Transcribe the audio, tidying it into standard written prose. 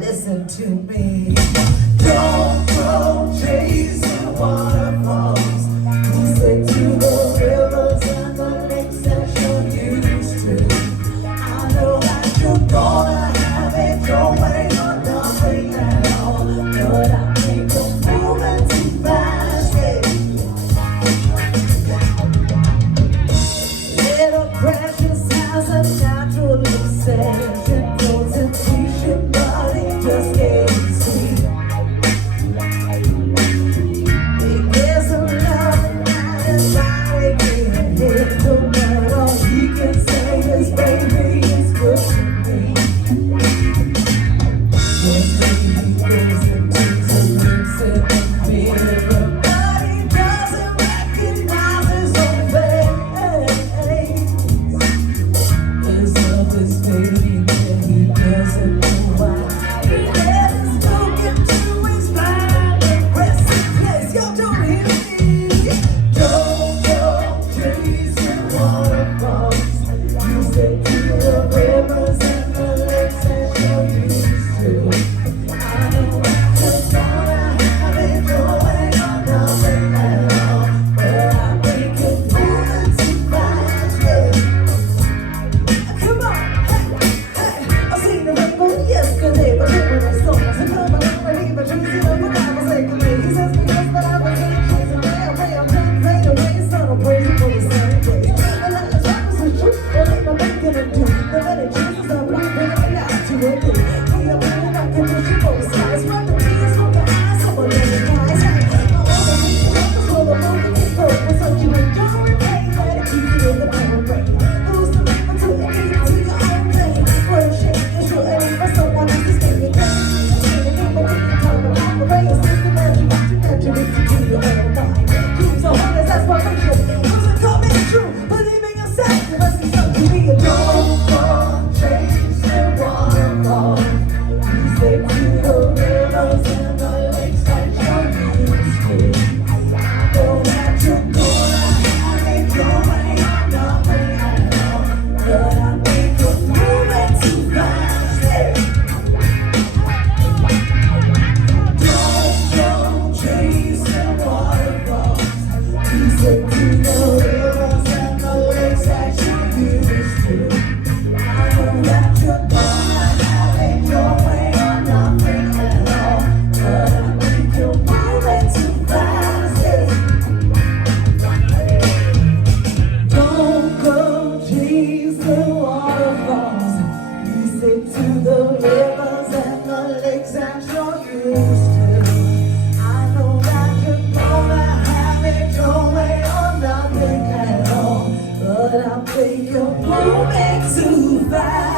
Listen to me. Don't go chasing waterfalls. You say to the rivers and the lakes that you're used to. I know that you're gonna have it your way or nothing at all, but I think you're moving too fast. Little precious has a natural obsession. Just can't see. There's a love that is right again. No matter all he can say is, baby, it's good to me. When he goes and takes a looks in the mirror, but he doesn't recognize his own face. His love is fading and he doesn't know why. You're moving too fast.